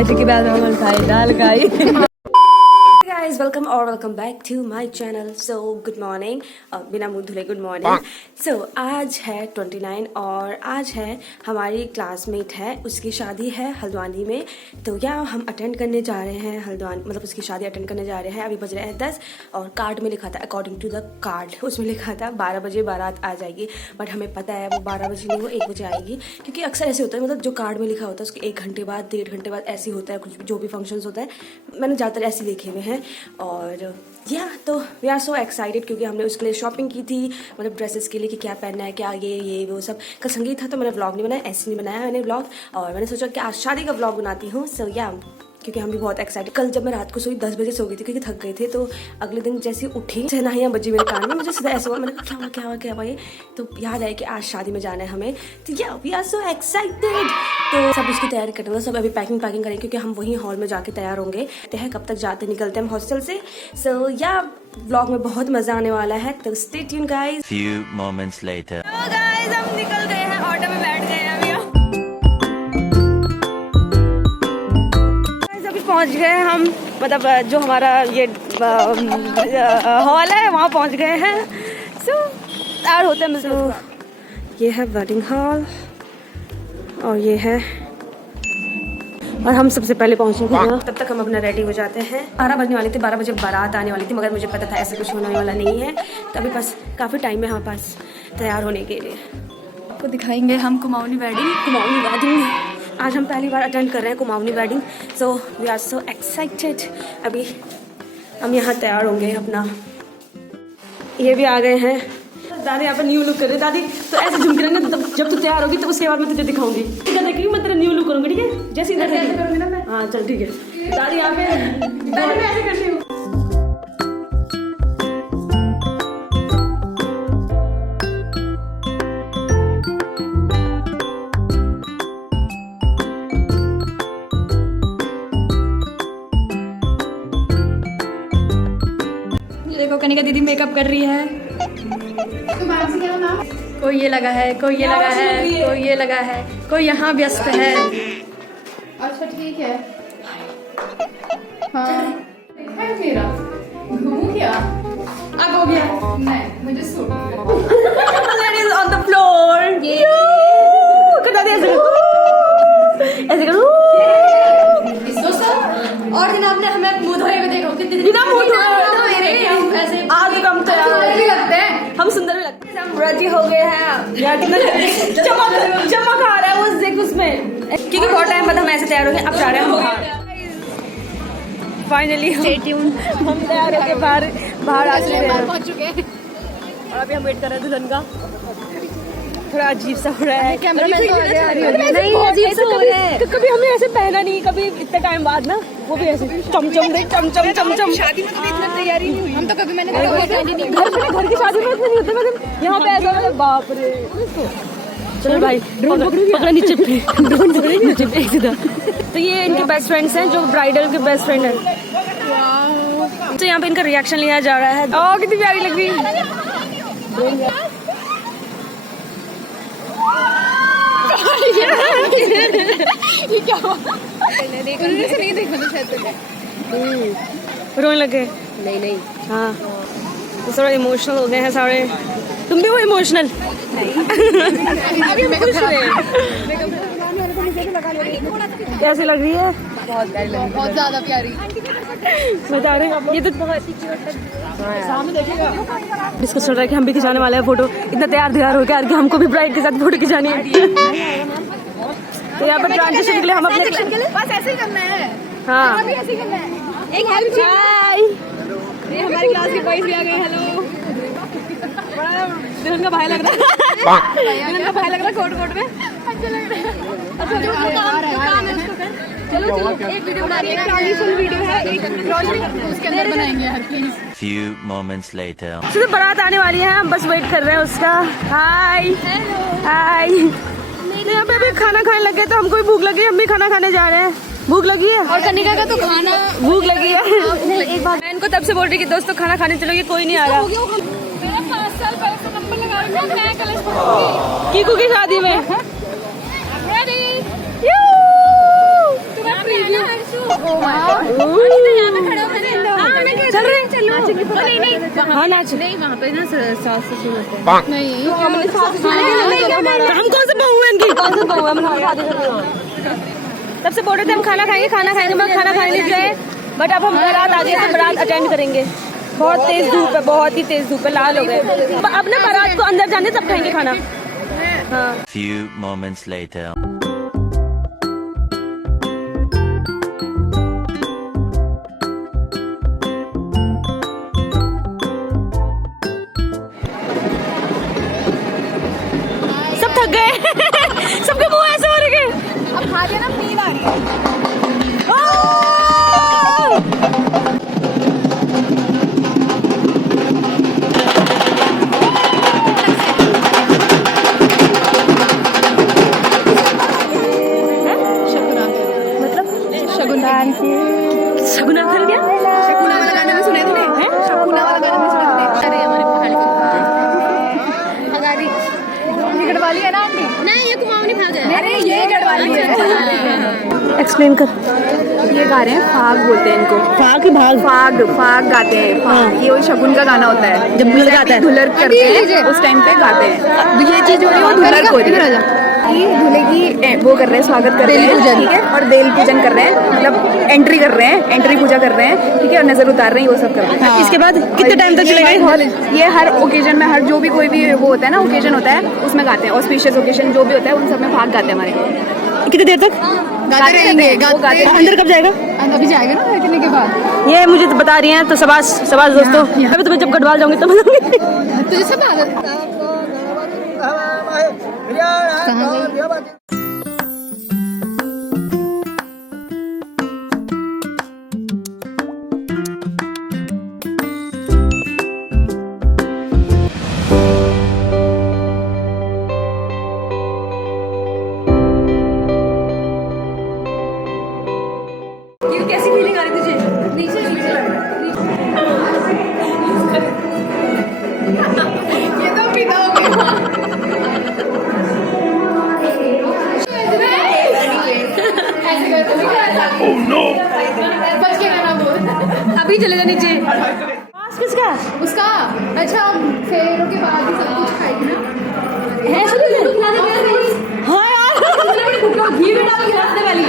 बैठ के बाद हम खाई दाल खाई। guys, welcome back to my channel. So good morning, बिना मुंह धुले गुड मॉर्निंग। So आज है 29 और आज है हमारी क्लासमेट है, उसकी शादी है हल्द्वानी में। तो या हम अटेंड करने जा रहे हैं हल्द्वानी, मतलब उसकी शादी अटेंड करने जा रहे हैं। अभी बज रहे हैं 10 और कार्ड में लिखा था, अकॉर्डिंग टू द कार्ड उसमें लिखा था 12 बजे बारात आ जाएगी। बट हमें पता है वो 12 बजे नहीं, वो 1 बजे आएगी, क्योंकि अक्सर ऐसे होता है, मतलब जो कार्ड में लिखा होता है उसके 1 घंटे बाद 1.5 घंटे बाद ऐसे होता है। कुछ जो भी फंक्शंस होता है मैंने ज़्यादातर ऐसे देखे हुए हैं। और या तो वी आर सो एक्साइटेड, क्योंकि हमने उसके लिए शॉपिंग की थी, मतलब ड्रेसेस के लिए कि क्या पहनना है, क्या ये वो सब। कल संगीत था तो मैंने व्लॉग नहीं बनाया, ऐसे नहीं बनाया मैंने व्लॉग। और मैंने सोचा कि आज शादी का व्लॉग बनाती हूँ। सो या क्योंकि हम भी बहुत एक्साइटेड। कल जब मैं रात को सोई 10 बजे सो गई थी, क्योंकि थक गए थे। तो अगले दिन जैसे उठी शहनाइयाँ बजी मेरे कान में, मुझे सीधा ऐसा हुआ, मैंने कहा क्या हुआ ये। तो याद आया कि आज शादी में जाना है हमें। तो या वी आर सो एक्साइटेड। तो सब उसकी तैयारी करते हैं, सब अभी पैकिंग करेंगे, क्योंकि हम वहीं हॉल में जाके तैयार होंगे। कब तक जाते निकलते हैं हम हॉस्टल से। सो या व्लॉग में बहुत मजा आने वाला है, तो stay tune guys. Few moments later. तो गाइस हम निकल गए हैं, ऑटो में बैठ गए हैं अभी। अभी पहुंच गए हम, मतलब जो हमारा ये हॉल है वहाँ पहुंच गए हैं। सो तैयार होते हैं। ये है वेडिंग हॉल और ये है, और हम सबसे पहले पहुंचेंगे यहाँ। तब तक हम अपना रेडी हो जाते हैं। 12 बजने वाली थी, 12 बजे बारात आने वाली थी, मगर मुझे पता था ऐसा कुछ होने वाला नहीं है। तो अभी बस काफ़ी टाइम है हमारे पास तैयार होने के लिए। आपको दिखाएंगे हम कुमाऊनी वेडिंग। आज हम पहली बार अटेंड कर रहे हैं Kumaoni wedding. So we are so excited. अभी हम यहाँ तैयार होंगे अपना। ये भी आ गए हैं। दादी यहाँ पर न्यू लुक कर रहे हैं। दादी तो ऐसे झुमके रहेंगे, जब तू तैयार होगी तो उसके बाद मैं तुझे दिखाऊंगी। ठीक है, देखिए मैं तेरा न्यू लुक करूँगी, ठीक है? जैसे इधर करूँगी ना मैं। हाँ चल ठीक है। दादी यहाँ पे ऐसे करती हूँ। देखो कनिका दीदी मेकअप कर रही है। कोई ये लगा है, कोई ये लगा है, कोई ये लगा है, कोई यहाँ व्यस्त है। अच्छा ठीक है। हाँ मेरा घूमू क्या? अब हो गया। नहीं मुझे suit Ladies on the floor. करना दे ऐसे करो। और दिन आपने हमें मुंह धोए हुए देखा, कितने बिना मुंह धोए ऐसे आज कम तैयार लगते हैं। हम सुंदर भी लगते हैं। हम रेडी हो गए हैं यार, कितना चमक आ रहा है वो देख उसमें, क्योंकि बहुत टाइम बाद हम ऐसे तैयार हो गए। अब जा रहे हैं हम बाहर। फाइनली हम तैयार होके बाहर आ चुके हैं। पहुंच चुके हैं और अभी हम वेट कर रहे हैं दुल्हन का। थोड़ा अजीब सा हो रहा है। कैमरामैन तो आगे आ रही है। नहीं अजीब सा हो रहा है। कभी हमने ऐसे पहना नहीं, कभी इतने टाइम बाद ना, वो भी ऐसे चमचम देख चमचम। शादी में तो इतना तैयारी नहीं हुई। हम तो कभी मैंने घर की शादी में इतना नहीं होता, मगर यहाँ पे ऐसा मतलब बाप रे। चलो भाई ड्रोन पकड़ा नीचे पे सीधा। तो ये इनके बेस्ट फ्रेंड्स हैं, जो ब्राइडल के बेस्ट फ्रेंड हैं। तो यहाँ पे इनका रिएक्शन लिया जा रहा है। ओह कितनी प्यारी लग रही है। ये क्या हुआ? नहीं देखा तो शायद रोने लगे। नहीं हाँ तो थोड़ा इमोशनल हो गए हैं सारे। तुम भी हो इमोशनल? कैसी लग रही है? बहुत ज्यादा प्यारी। बता रहे हैं ये तो डिस्कस चल रहा है कि हम भी खिंचाने वाले हैं फोटो। इतना तैयार हो गया कि हमको भी ब्राइड के साथ फोटो खिंचानी है। तो यहाँ पर ट्रांजिशन के लिए हम अपने बस ऐसे ही करना है। हाँ ऐसे ही करना है। एक हेल्प ये हमारी क्लास के बॉयज भी आ गए। हेलो। बड़ा दुल्हन का भाई लग रहा है। दुल्हन का भाई लग रहा है कोट में। अच्छा लग रहा है। अच्छा जो काम है उसको कर। चलो एक वीडियो बना रही है, ट्रांजिशन वीडियो है, एक उसके अंदर बनाएंगे यार प्लीज। Few moments later. तो बारात आने वाली है, हम बस वेट कर रहे हैं उसका। हाय हाय। यहाँ पे अभी खाना खाने लगे, तो हमको भी भूख लगी, हम भी खाना खाने जा रहे हैं। भूख लगी है और कनिका का तो खाना भूख लगी है। एक बार मैं इनको तब से बोल रही कि दोस्तों खाना खाने चलो, ये कोई नहीं आ रहा। मेरा 5 साल पहले से नंबर लगा रखा है, मैं कॉलेज पढ़ूंगी कीकू की शादी में। रेडी। तुम्हें चल रहे हाँ नाच नहीं वहाँ पे ना सास ससुर होते हैं नहीं हम कौन से बहू है इनकी कौन से बहू है तब से बोल रहे थे हम खाना खाएंगे मगर खाना खाने नहीं गए बट अब हम बारात आ गए तो बारात अटेंड करेंगे बहुत तेज धूप है बहुत ही तेज धूप है लाल हो गए अब ना बारात को अंदर जाने तब खाएंगे खाना हाँ Few moments later. सब थक गए सबके मुंह ऐसे हो रहे हैं अब खा लिया ना पील आ रही है शगुना कर गया शकुना वाला गाना में सुने थे शकुना वाला गाना में सुने थे अरे हमारे पहाड़ी हगारी ये गढ़वाली है ना आंटी नहीं ये कुमाऊनी भाग है अरे ये गढ़वाली है एक्सप्लेन कर ये गा रहे हैं फाग बोलते हैं इनको भाग ही भाग फाग गाते हैं फाग ये वही शगुन का गाना होता है जब धुलर गाता है धुलर करते हैं उस टाइम पे गाते हैं तो ये चीज हो रही है वो धुलर को रही है ये दूल्हे की वो कर रहे हैं स्वागत कर रहे हैं ठीक है और बेल पूजन कर रहे हैं मतलब एंट्री कर रहे हैं एंट्री पूजा कर रहे हैं ठीक है और नजर उतार रहे हैं वो सब कर रहे हैं इसके बाद कितने टाइम तक चलेगा ये हर ओकेजन में हर जो भी कोई भी वो होता है ना ओकेजन होता है उसमें गाते हैं ऑस्पिशियस ओकेजन जो भी होता है उन सब में भाग गाते हैं हमारे कितनी देर तक गाते रहेंगे अंदर कब जाएगा अभी जाएगा ना करने के बाद ये मुझे तो बता रही हैं तो सबास दोस्तों अभी तो मैं जब गढ़वाल जाऊंगी तब बताऊंगी तुझे सब आदत कहाँ गई कैसी फीलिंग आ रही तुझे नीचे नीचे ये तो पीता हो गया बच के गाना बोल अभी चलेगा नीचे किसका उसका अच्छा फेरों के बाद ही सब कुछ खाएगी ना है हाँ यार घी में डाल के रखने वाली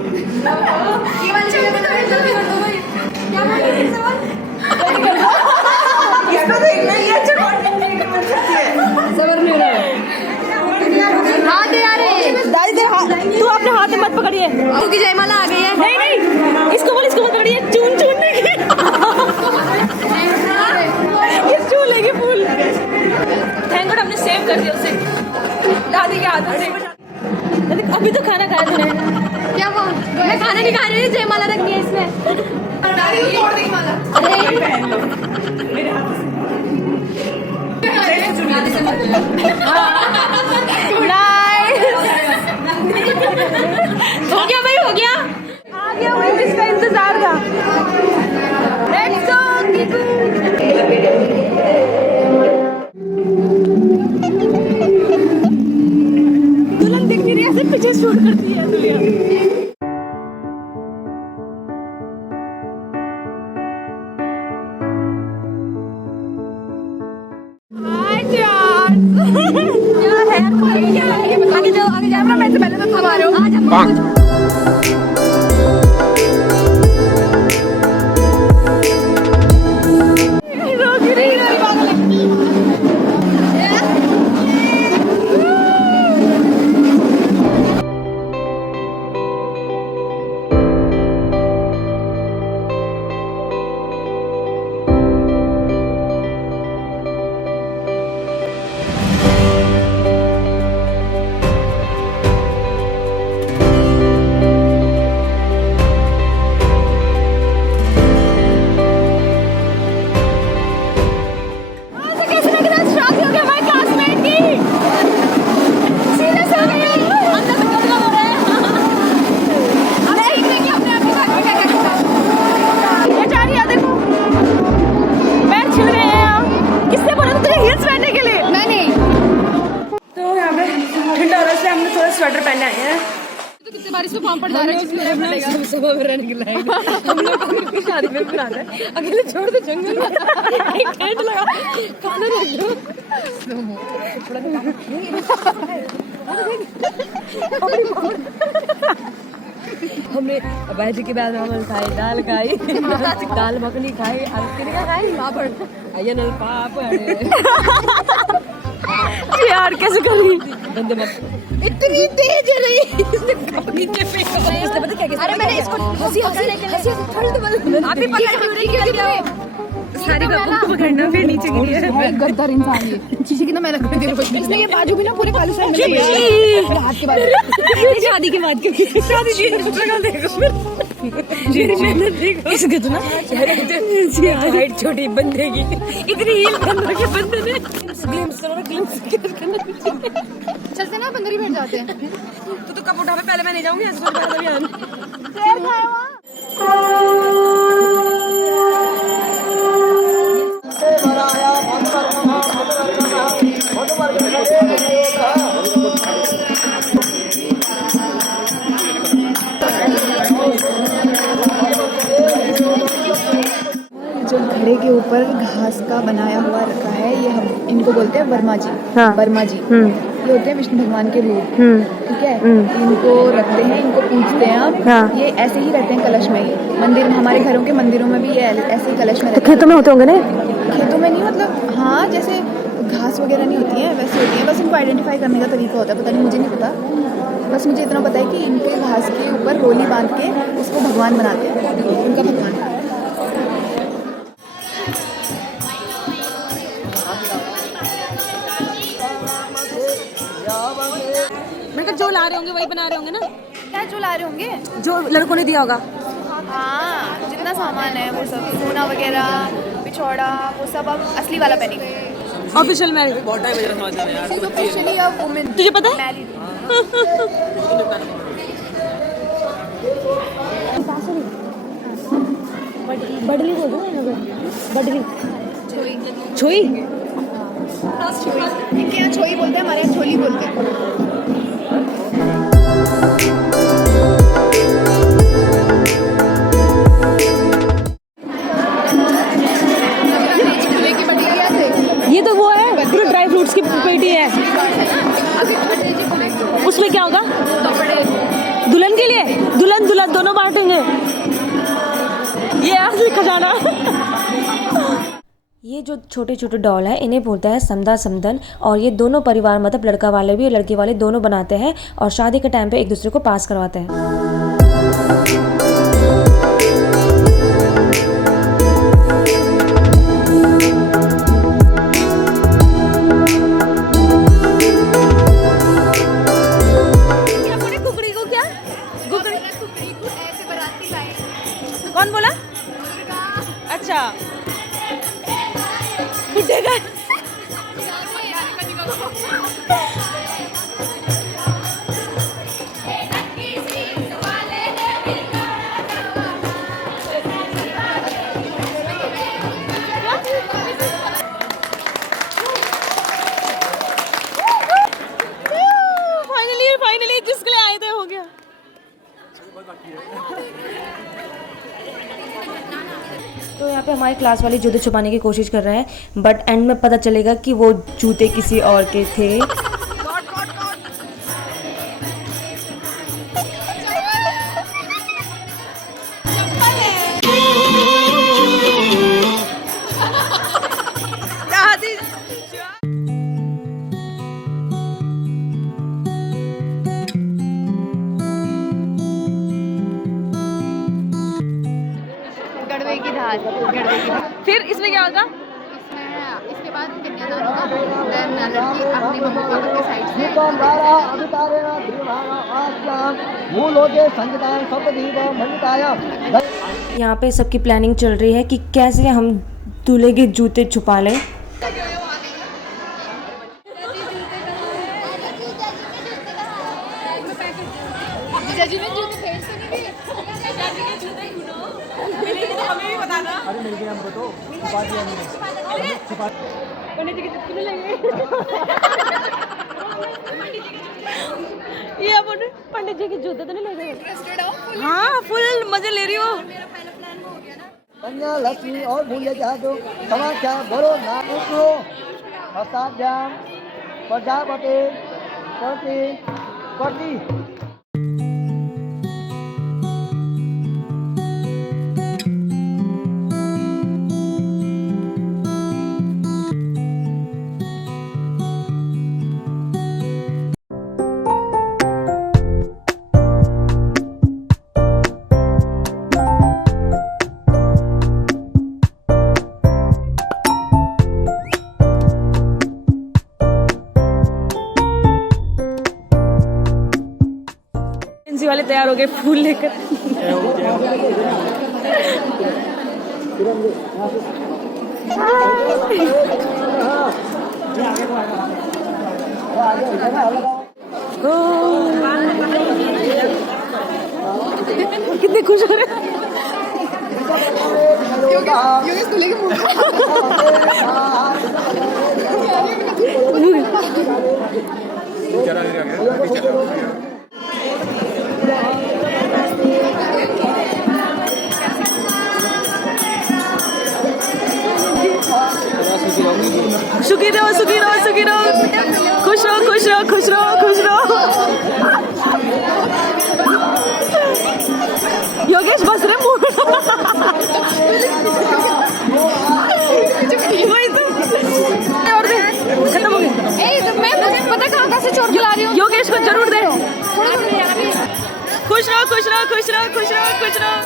ये वाली चीजें बता रहे जल्दी कर दो भाई क्या बोल रही है सवाल इसको देखना ये अच्छा कंटेंट कर सकती है सबर नहीं हो रहा हां दे यार दादी तेरे हाथ तू अपने हाथ में मत पकड़िए क्योंकि जयमाला आ गई है नहीं इसको बोल पकड़िए चून लेगी ये चून लेगी फूल थैंक गॉड हमने सेव कर दिया उसे दादी के हाथ से अभी तो खाना खाया तूने क्या वो मैं खाना नहीं खा रही जयमाला रखनी है इसमें दादी को तोड़ देगी माला हो गया भाई हो गया आ गया वही जिसका इंतजार था लेट्स गो दुल्हन दिख नहीं रही ऐसे पीछे शूट करती है दुल्हन आगे जाओ मैं से पहले तो थमा रहे हो पहने आए हैं। तो कितने बार इसमें फॉर्म पड़ जा रहा है, इसमें पड़ेगा सुबह में रहने की लाइन हम लोग को शादी में बनाना है, अकेले छोड़ दो जंगल में एक टेंट लगा खाना रख दो। हमने अबाई जी के बाद हम खाए दाल खाई, दाल मखनी खाई, क्या खाई, पापड़, अयन पापड़ यार कैसे कर रही बंदे मत इतनी तेज है रही नीचे फेंक इसने पता क्या किया। अरे मैंने इसको हंसी थोड़ी तो आप ही पकड़ के सारी को पकड़ना फिर नीचे गिरी है। बहुत गद्दार इंसान ये। शीशे की ना मैं रख दे रही हूं। इसने ये बाजू भी ना पूरे खाली साइड में लिया मेरे हाथ के बाद। शादी के बाद क्योंकि शादी की देखो मेरी मेहनत देखो इसके तो ना हाइट छोटी बंदे की इतनी हील पहन रखे बंदे ने चलते ना बंदर ही बैठ जाते हैं। तो कब उठा पहले मैं नहीं जाऊंगी ऐसे जो घड़े के ऊपर घास का बनाया हुआ रखा है, ये हम इनको बोलते हैं वर्मा जी। हाँ। वर्मा जी ये होते हैं विष्णु भगवान के रूप। ठीक है, इनको रखते हैं, इनको पूजते हैं आप। हाँ। ये ऐसे ही रहते हैं कलश में ही। मंदिर में, हमारे घरों के मंदिरों में भी ये ऐसे ही कलश में तो रहते हैं। खेतों में होते होंगे ना? खेतों में नहीं, मतलब हाँ जैसे घास वगैरह नहीं होती है वैसे होती है, बस इनको आइडेंटिफाई करने का तरीका होता है, पता नहीं, मुझे नहीं पता। बस मुझे इतना पता है कि इनके घास के ऊपर रोली बांध के उसको भगवान बनाते हैं, उनका भगवान है। मैं जो ला रहे होंगे वही बना रहे होंगे ना, क्या जो ला रहे होंगे? जो लड़कों ने दिया होगा। हाँ, जितना सामान है वो सब, सोना वगैरह, पिछौड़ा, वो सब अब असली वाला पहनेंगे। ऑफिशियल मैरिज ऑफिशियली अब वुमेन तुझे पता है मैरिड। बडली बोल दो बडली छोई इनके यहाँ छोई बोलते हैं, हमारे यहाँ छोली बोलते हैं। ये तो वो है पूरे ड्राई फ्रूट्स की पेटी है। उसमें क्या होगा? दुल्हन के लिए, दुल्हन दुल्हन दोनों बांटेंगे। ये असली खजाना। ये जो छोटे छोटे डॉल है इन्हें बोलता है समदा समदन, और ये दोनों परिवार मतलब लड़का वाले भी और लड़की वाले दोनों बनाते हैं और शादी के टाइम पे एक दूसरे को पास करवाते हैं। कौन बोला? अच्छा बुड्ढे का फाइनली जिसके लिए आए थे हो गया। तो यहाँ पे हमारी क्लास वाले जूते छुपाने की कोशिश कर रहे हैं, बट एंड में पता चलेगा कि वो जूते किसी और के थे। गड़वे की धार, गड़वे की धार। फिर इसमें क्या होगा? इसके बाद कन्यादान होगा, देन लड़की अपने मम्मी पापा के साइड से यहाँ पे सबकी प्लानिंग चल रही है कि कैसे हम दूल्हे के जूते छुपा लें। ये बोले जी के जूते तो नहीं ले गए? हाँ फुल मजे ले रही हो। कन्या लक्ष्मी और भूले जादू समाचार भरो नाम हस्ताभ्याम प्रजापति प्रति प्रति एजेंसी वाले तैयार हो गए फूल लेकर। कितने खुश हो रहे हैं। सुखी रहो सुखी रहो सुखी रहो, खुश रहो खुश रहो खुश रहो खुश रहो। योगेश बस रहे मुंह वही तो और दे खत्म हो गई। मैं पता कहाँ से चोट ला रही हूँ। योगेश को जरूर दे। खुश रहो खुश रहो खुश रहो खुश रहो खुश रहो।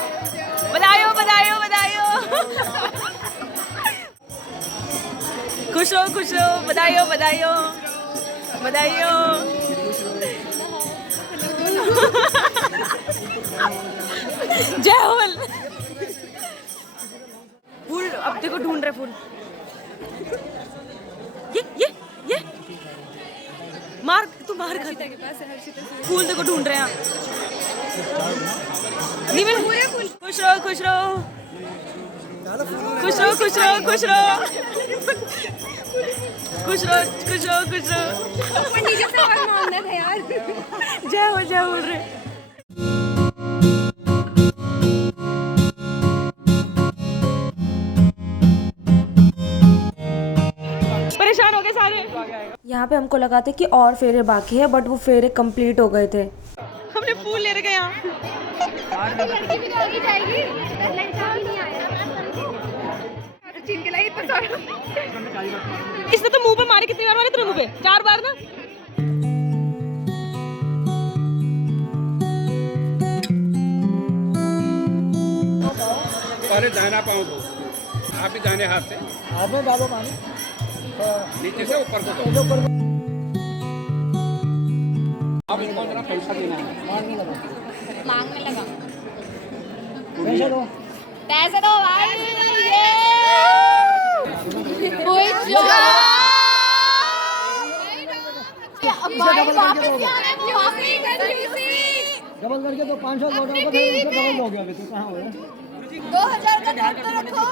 बधाइयो बधाइयो बधाइयो। खुश रहो बधाइयो बधाइयो बधाइयो। जय होल। फूल अब देखो ढूंढ रहे फूल। ये मार तू बाहर खाता के पास है। फूल देखो ढूंढ रहे हैं। नहीं मिल। खुश रहो खुश रहो खुश रहो खुश रहो खुश रहो खुश रहो खुश रहो खुश रहो। जय हो बोल रहे। परेशान हो गए सारे। यहाँ पे हमको लगा था कि और फेरे बाकी है, बट वो फेरे कंप्लीट हो गए थे। हमने फूल ले रखे यहाँ। इसने तो मुंह पे मारे। कितनी बार मारे तेरे मुंह पे? 4 बार ना। पहले दाहिना पाँव दो, आप ही दाहिने हाथ से हाथ में डालो पानी नीचे से ऊपर को दो। अब इनको जरा पैसा देना है। मांगने लगा पैसा दो। पैसे दो भाई। डबल करके तो 500 डबल हो गया। अभी तो कहाँ हो गया? 2000 का नोट तो रखो।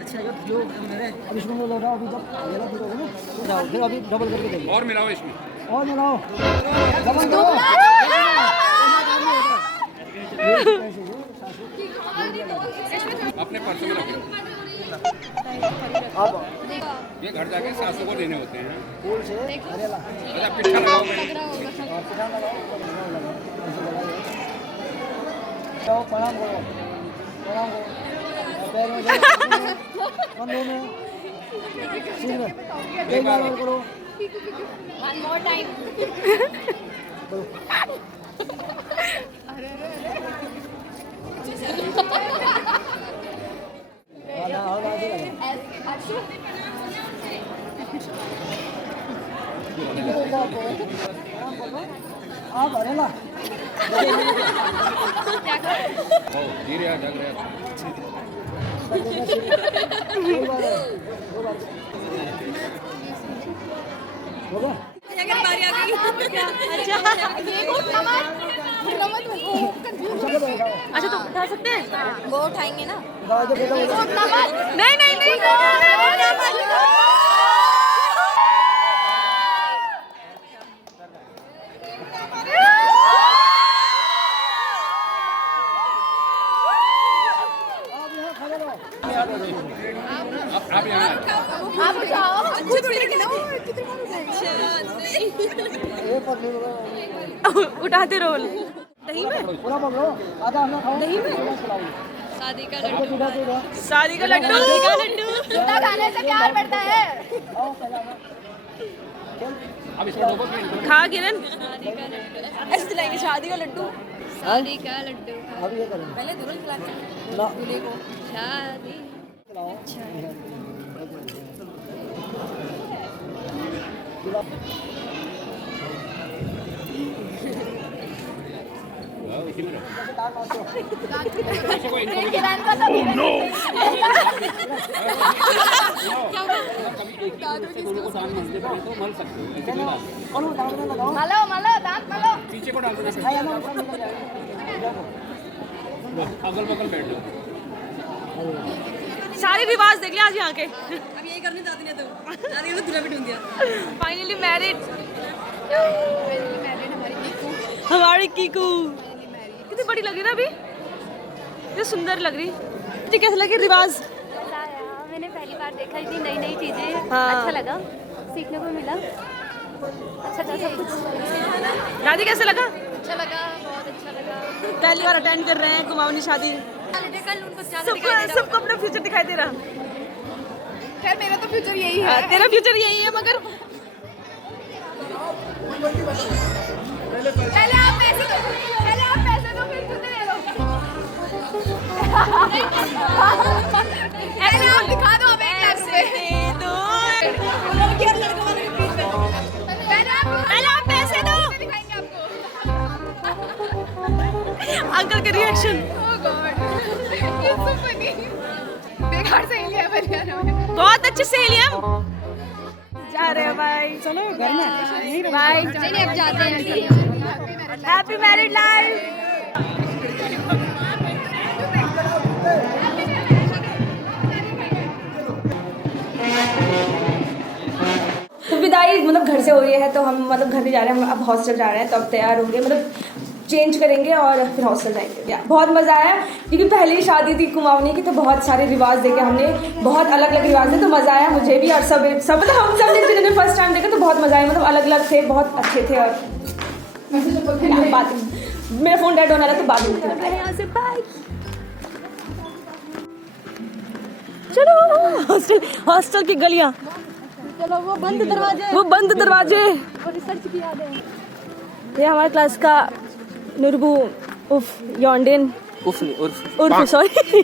अच्छा जो मेरे अब इसमें वो लौटाओ। अभी जब अगला फिर होगा ना तो जाओ फिर अभी डबल करके दो और मिलाओ इसमें। और मिलाओ डबल करो। अपने पर्स में रखो। ये घर जाके सासू को देने होते हैं। फूल से करेला अच्छा पिट्ठा लगाओगे। जाओ प्रणाम करो पैर में जाओ कंधों में सिर में एक बार और करो। One more time. आप अरे ना धीरे आ जग रहा बारी आ गई। अच्छा तो उठा सकते हैं? वो उठाएंगे ना। नहीं नहीं नहीं उठाते रोल दही में पूरा पकड़ो, आधा अपना खाओ। दही में शादी का लड्डू। शादी का लड्डू खाने से प्यार बढ़ता है। अब इसको डबल पेंट खा किरण ऐसे दिलाएंगे शादी का लड्डू शादी का लड्डू अब ये करें। पहले दुल्हन खिलाते हैं दूल्हे को शादी इसी में दोनों को सामने मिलते हैं तो मल सकते हो ऐसे नहीं डाल malo malo दांत malo पीछे को डाल देना फिर अगल बगल बैठ जाओ सारे रिवाज देख लिया आज यहाँ के अब यही करने जाती है तो शादी में दूल्हा भी ढूंढ दिया फाइनली मैरिड हमारी कीकू कितनी बड़ी लग रही ना अभी ये सुंदर लग रही मुझे कैसा लगे रिवाज मैंने पहली बार देखा इतनी नई नई चीजें हाँ। अच्छा लगा सीखने को मिला अच्छा था सब कुछ दादी कैसे लगा अच्छा लगा बहुत अच्छा लगा पहली बार अटेंड कर रहे हैं कुमाऊनी शादी कल उनको सबको अपना फ्यूचर दिखाई दे रहा खैर मेरा तो फ्यूचर यही है तेरा फ्यूचर यही है मगर पहले आप पैसे दो फिर खुद ले लो पहले आप दिखा दो हमें 1 लाख रुपए दो पहले आप पैसे दो दिखाएंगे आपको अंकल के रिएक्शन बेकार सही है बढ़िया बहुत अच्छे सहेली हम जा रहे हैं भाई चलो घर में बाय चलिए अब जाते हैं हैप्पी मैरिड लाइफ तो विदाई मतलब घर से हो रही है तो हम मतलब घर नहीं जा रहे हैं, हम अब हॉस्टल जा रहे हैं। तो अब तैयार होंगे मतलब चेंज करेंगे और फिर हॉस्टल जाएंगे। बहुत मज़ा आया क्योंकि पहली शादी थी कुमाऊनी की तो बहुत सारे रिवाज देखे हमने, बहुत अलग अलग रिवाज थे तो मज़ा आया मुझे भी और सब मतलब हम सब जिन्होंने फर्स्ट टाइम देखा तो बहुत मज़ा आया, मतलब अलग अलग थे, बहुत अच्छे थे। और बात मेरा फ़ोन डेड होने वाला तो बाद में यहाँ से बाय। चलो हॉस्टल की गलियां चलो वो बंद दरवाजे रिसर्च किया दे ये हमारे क्लास का नुरबू उफ यॉन्डेन उर्फ सॉरी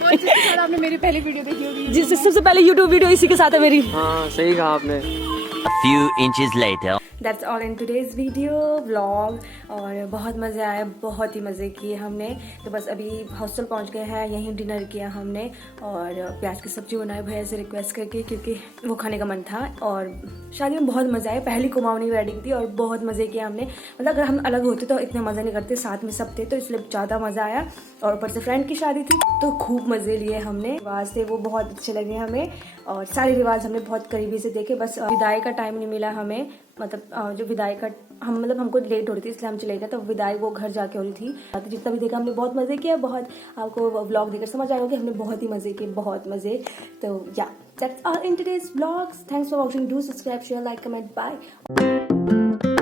आपने मेरी पहली वीडियो देखी होगी जिससे सबसे पहले यूट्यूब वीडियो इसी के साथ है मेरी। हाँ सही कहा आपने। A few inches later. That's all in today's video vlog. और बहुत मज़े आए, बहुत ही मज़े किए हमने। तो बस अभी हॉस्टल पहुंच गए हैं, यहीं डिनर किया हमने और प्याज की सब्जी बनाई भैया से रिक्वेस्ट करके क्योंकि वो खाने का मन था। और शादी में बहुत मज़ा आया, पहली कुमाऊनी वेडिंग थी और बहुत मज़े किए हमने। मतलब अगर हम अलग होते तो इतना मज़ा नहीं करते, साथ में सब थे तो इसलिए ज़्यादा मज़ा आया। और ऊपर से फ्रेंड की शादी थी तो खूब मज़े लिए हमने। रिवाज थे वो बहुत अच्छे लगे हमें और सारे रिवाज हमने बहुत करीबी से देखे। बस विदाई का टाइम नहीं मिला हमें, मतलब जो विदाई का हम मतलब हमको लेट हो रही थी इसलिए हम चले गए। तो विदाई वो घर जाके हो रही थी। तो जितना भी देखा हमने बहुत मज़े किए, बहुत आपको व्लॉग देखकर समझ आएगा कि हमने बहुत ही मज़े किए, बहुत मज़े। तो yeah that's all in today's vlogs. Thanks for watching, do subscribe, share, like, comment, bye.